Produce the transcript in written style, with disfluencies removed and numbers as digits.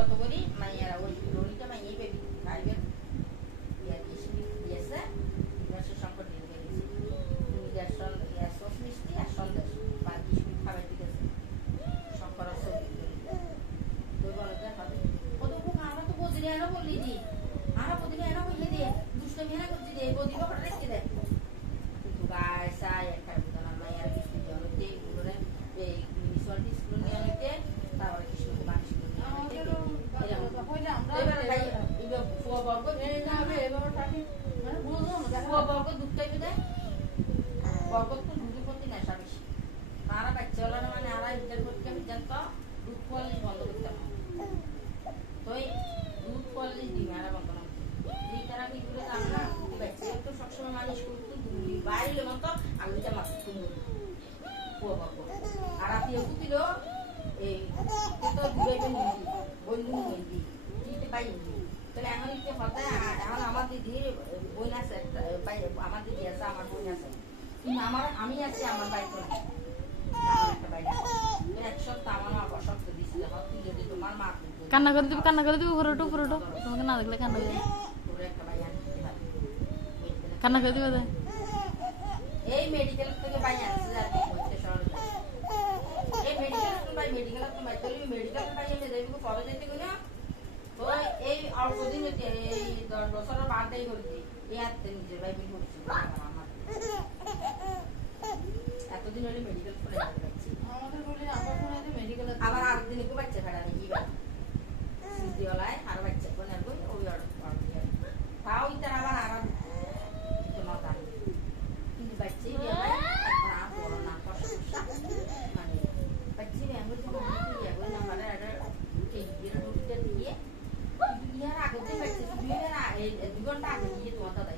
কত করি মাইয়ারা ওই রোহিটা মাইয়াই বেবি প্রাইভেট দিয়েছে গ্যাসের সংকট দিয়ে গেছি গ্যাস মিষ্টি আর সন্দেশ বা কিশমিশ খাবার দিতেছে শঙ্কর তুই বলো হবে কত আমরা তো বদিনে এনে বললি দি আমরা বদিনে এনে বললি দিয়ে দুষ্টমি এনে করছি দিয়ে বদিব করে রেখে দেয় কিন্তু গায়ে সাই একটা বিধান মাইয়ার কিছু দেওয়া হইতে এগুলোরে এই মিউনিসিপালিটি স্কুল নিয়ে অনেকে তারপরে কৃষ্ণকুমার স্কুল নিয়ে তারা বাচ্চা হলো না মানে আর ইন্টার করতে আমি জানতো দুধ কোয়ালিটি বন্ধ করতাম তো দুধ কোয়ালিটি দিই আর বন্ধ না এই তারা কি করে জানলা বাচ্চা তো সবসময় মানুষ করতো বাইরে মতো আমি যা মাছ তুমি আর আপনি দিল এই তো দুবেন বন্ধু মেহেন্দি দিতে পাইনি তাহলে এখন কি হতে এখন আমার দিদি বোন আছে আমার দিদি আছে আমার বোন আছে কিন্তু আমার আমি আছি আমার বাইক কান্না করে দিবি পুরোটো তোমাকে না দেখলে কান্না করে কান্না করে দিবে এই মেডিকেল থেকে বাইরে আসছে এই মেডিকেল মেডিকেল বাইরে দেবো পরে যেতে গেলে তো এই অল্প দিন এই 10 বছরের বাদই করছি এই হাতে নিজের ভাই বিল করছি এতদিন হলে মেডিকেল করে যাচ্ছি আমাদের বলি আমার ফোনে মেডিকেল আবার আরেকদিন একটু বাচ্চা ফেরা নেই কি বা সিদ্ধিওয়ালায় আর বাচ্চা কোন আর ওই তাও ইতার আবার আরাম তো মাথা কিন্তু বাচ্চা দিয়ে ভাই আর বড় না কষ্ট মানে বাচ্চা আমি তো ইয়া বলি না মানে এটা এই দিয়ে ঢুকতে দিয়ে ইয়ার আগে বাচ্চা 2 ঘন্টা আগে দিয়ে তোমার দাদা